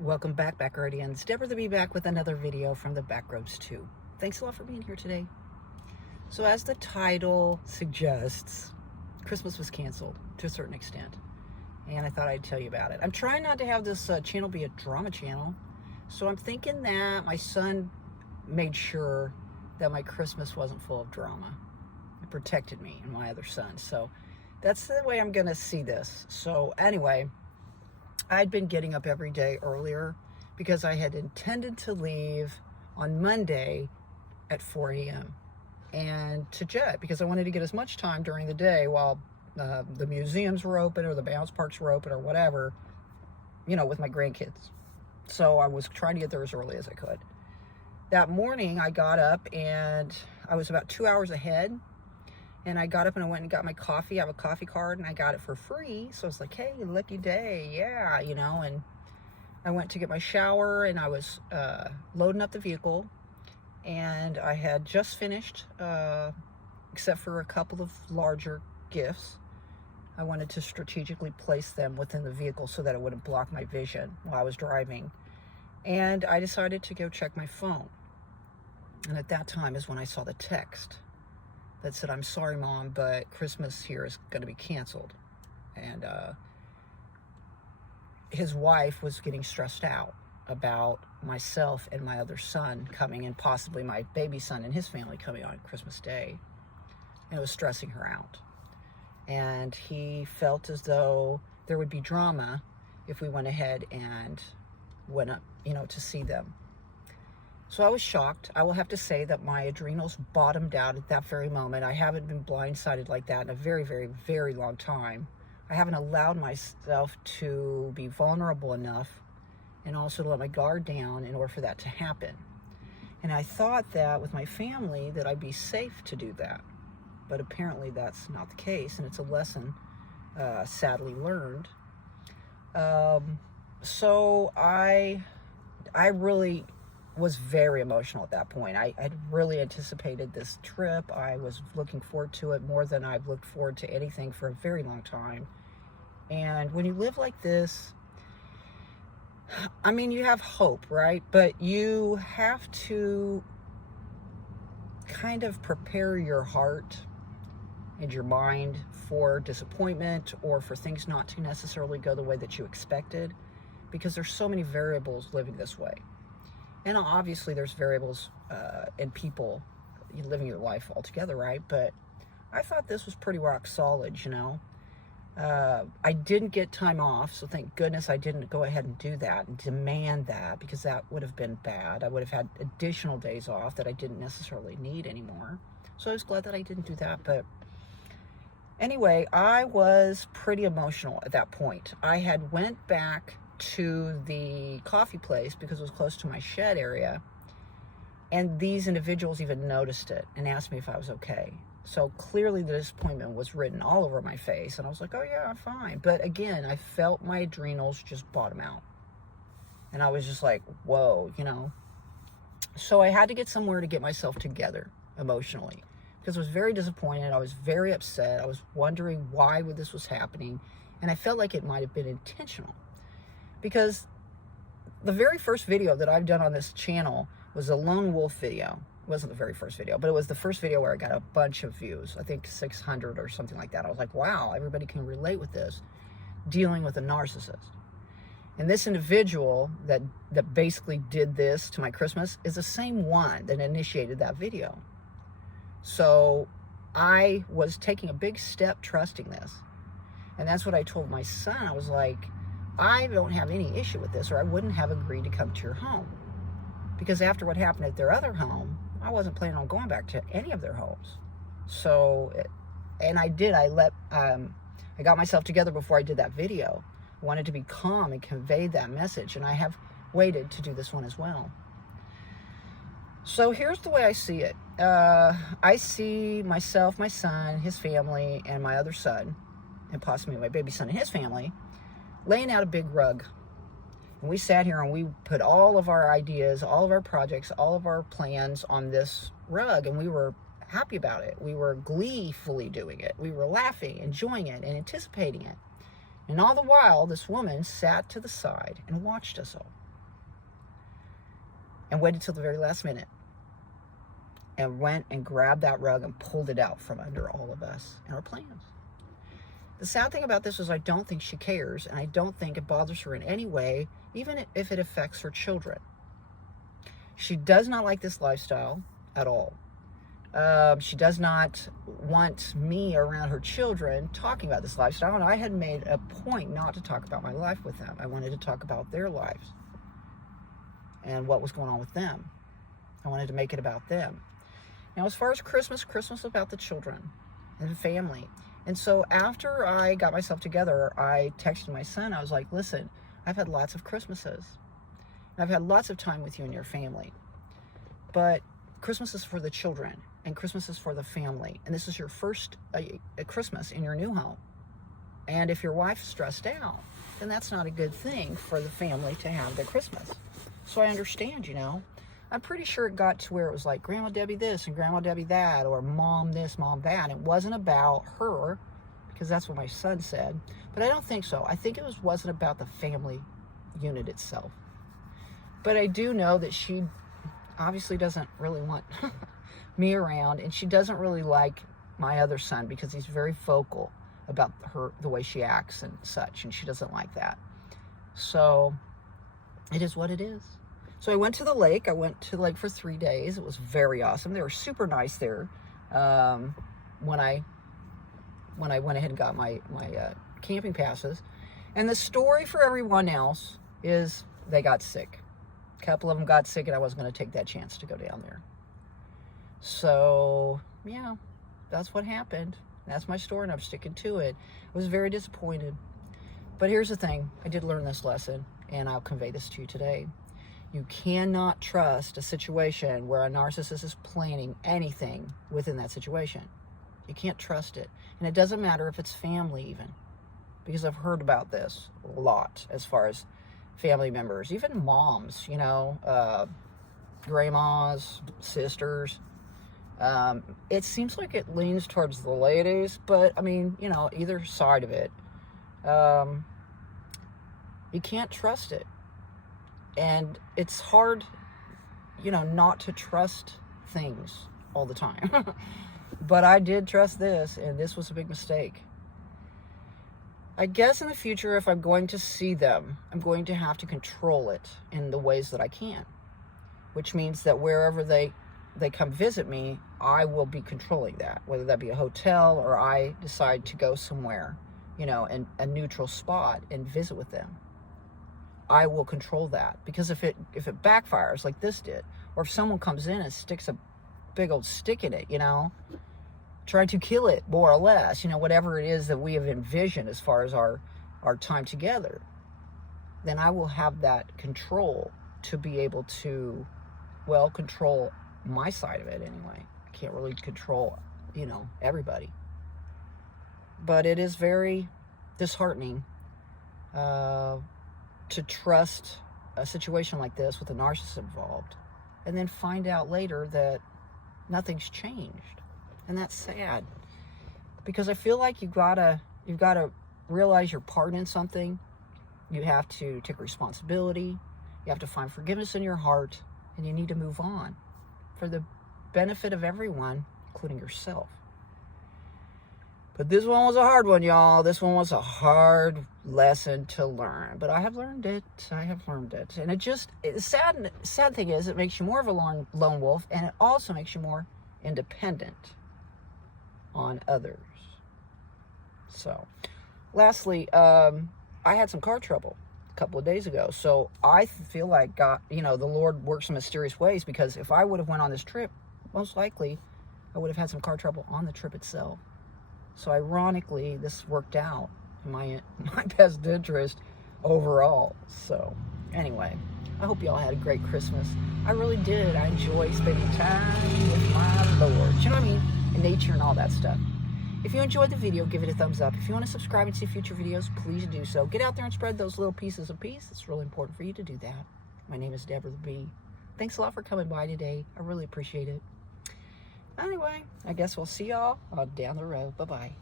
Welcome back, Backyardians. Deborah to be back with another video from the Backroads 2. Thanks a lot for being here today. So as the title suggests, Christmas was canceled to a certain extent. And I thought I'd tell you about it. I'm trying not to have this channel be a drama channel. So I'm thinking that my son made sure that my Christmas wasn't full of drama. It protected me and my other son. So that's the way I'm going to see this. So anyway, I'd been getting up every day earlier because I had intended to leave on Monday at 4 a.m. and to jet because I wanted to get as much time during the day while the museums were open or the bounce parks were open or whatever, you know, with my grandkids. So I was trying to get there as early as I could. That morning I got up and I was about 2 hours ahead. And I got up and I went and got my coffee. I have a coffee card and I got it for free. So I was like, hey, lucky day. Yeah, you know, and I went to get my shower and I was loading up the vehicle. And I had just finished, except for a couple of larger gifts. I wanted to strategically place them within the vehicle so that it wouldn't block my vision while I was driving. And I decided to go check my phone. And at that time is when I saw the text that said, I'm sorry, Mom, but Christmas here is going to be canceled. And his wife was getting stressed out about myself and my other son coming, and possibly my baby son and his family coming on Christmas Day. And it was stressing her out. And he felt as though there would be drama if we went ahead and went up, you know, to see them. So I was shocked. I will have to say that my adrenals bottomed out at that very moment. I haven't been blindsided like that in a very, very, very long time. I haven't allowed myself to be vulnerable enough and also to let my guard down in order for that to happen. And I thought that with my family that I'd be safe to do that. But apparently that's not the case, and it's a lesson sadly learned. So I really was very emotional at that point. I had really anticipated this trip. I was looking forward to it more than I've looked forward to anything for a very long time. And when you live like this, I mean, you have hope, right? But you have to kind of prepare your heart and your mind for disappointment or for things not to necessarily go the way that you expected, because there's so many variables living this way. And obviously there's variables in people living your life altogether, right? But I thought this was pretty rock solid, you know. I didn't get time off, so thank goodness I didn't go ahead and do that and demand that, because that would have been bad. I would have had additional days off that I didn't necessarily need anymore. So I was glad that I didn't do that. But anyway, I was pretty emotional at that point. I had went back to the coffee place because it was close to my shed area, and these individuals even noticed it and asked me if I was okay. So clearly the disappointment was written all over my face, and I was like, oh yeah, I'm fine. But again, I felt my adrenals just bottom out, and I was just like, whoa, you know. So I had to get somewhere to get myself together emotionally, because I was very disappointed. I was very upset. I was wondering why this was happening, and I felt like it might have been intentional. Because the very first video that I've done on this channel was a lone wolf video. It wasn't the very first video, but it was the first video where I got a bunch of views. I think 600 or something like that. I was like, wow, everybody can relate with this, dealing with a narcissist. And this individual that basically did this to my Christmas is the same one that initiated that video. So I was taking a big step trusting this. And that's what I told my son. I was like, I don't have any issue with this, or I wouldn't have agreed to come to your home. Because after what happened at their other home, I wasn't planning on going back to any of their homes. So, and I did, I got myself together before I did that video. I wanted to be calm and convey that message, and I have waited to do this one as well. So here's the way I see it. I see myself, my son, his family, and my other son, and possibly my baby son and his family, laying out a big rug. And we sat here and we put all of our ideas, all of our projects, all of our plans on this rug, and we were happy about it. We were gleefully doing it. We were laughing, enjoying it, and anticipating it. And all the while, this woman sat to the side and watched us all. and waited till the very last minute and went and grabbed that rug and pulled it out from under all of us and our plans. The sad thing about this is I don't think she cares, and I don't think it bothers her in any way, even if it affects her children. She does not like this lifestyle at all. She does not want me around her children talking about this lifestyle, and I had made a point not to talk about my life with them. I wanted to talk about their lives and what was going on with them. I wanted to make it about them. Now, as far as Christmas was about the children and the family. And so after I got myself together, I texted my son. I was like, listen, I've had lots of Christmases. I've had lots of time with you and your family. But Christmas is for the children, and Christmas is for the family. And this is your first Christmas in your new home. And if your wife's stressed out, then that's not a good thing for the family to have their Christmas. So I understand, you know. I'm pretty sure it got to where it was like Grandma Debbie this and Grandma Debbie that, or Mom this, Mom that. It wasn't about her, because that's what my son said. But I don't think so. I think it wasn't about the family unit itself. But I do know that she obviously doesn't really want me around, and she doesn't really like my other son because he's very vocal about her, the way she acts and such, and she doesn't like that. So it is what it is. So I went to the lake. I went to the lake for 3 days. It was very awesome. They were super nice there. When I went ahead and got my camping passes. And the story for everyone else is they got sick. A couple of them got sick, and I wasn't going to take that chance to go down there. So, yeah, that's what happened. That's my story, and I'm sticking to it. I was very disappointed. But here's the thing. I did learn this lesson, and I'll convey this to you today. You cannot trust a situation where a narcissist is planning anything within that situation. You can't trust it. And it doesn't matter if it's family even, because I've heard about this a lot as far as family members, even moms, you know, grandmas, sisters. It seems like it leans towards the ladies, but I mean, you know, either side of it. You can't trust it. And it's hard, you know, not to trust things all the time. But I did trust this, and this was a big mistake. I guess in the future, if I'm going to see them, I'm going to have to control it in the ways that I can. Which means that wherever they come visit me, I will be controlling that. Whether that be a hotel or I decide to go somewhere, you know, in a neutral spot and visit with them. I will control that, because if it backfires like this did, or if someone comes in and sticks a big old stick in it, you know, try to kill it more or less, you know, whatever it is that we have envisioned as far as our time together, then I will have that control to be able to, well, control my side of it anyway. I can't really control, you know, everybody. But it is very disheartening to trust a situation like this with a narcissist involved, and then find out later that nothing's changed. And that's sad, because I feel like you've got to realize you're part in something. You have to take responsibility. You have to find forgiveness in your heart, and you need to move on for the benefit of everyone, including yourself. But this one was a hard one, y'all. This one was a hard lesson to learn. But I have learned it. I have learned it. And the sad thing is, it makes you more of a lone wolf, and it also makes you more independent on others. So, lastly, I had some car trouble a couple of days ago. So I feel like God, you know, the Lord works in mysterious ways, because if I would have went on this trip, most likely I would have had some car trouble on the trip itself. So ironically, this worked out in my best interest overall. So anyway, I hope y'all had a great Christmas. I really did. I enjoyed spending time with my Lord. You know what I mean? And nature and all that stuff. If you enjoyed the video, give it a thumbs up. If you want to subscribe and see future videos, please do so. Get out there and spread those little pieces of peace. It's really important for you to do that. My name is Deborah the Bee. Thanks a lot for coming by today. I really appreciate it. Anyway, I guess we'll see y'all down the road. Bye-bye.